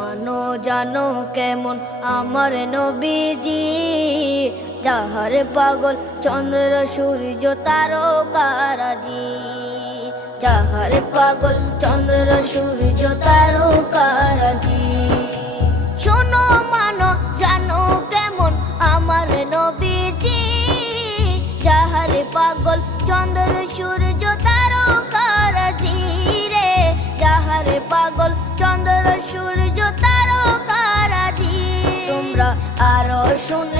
মানো জানো কেমন আমার নবীজি, যাহার পাগল চন্দ্র সূর্য তারকারাজি, যাহার পাগল চন্দ্র সূর্য তারকারাজি। শোনো মানো জানো কেমন আমার নবীজি, যাহার পাগল চন্দ্র সূর্য তারকারাজি রে, যাহার পাগল চন্দ্র সূর্য তারকারাজি। তোমরা আরো শুনে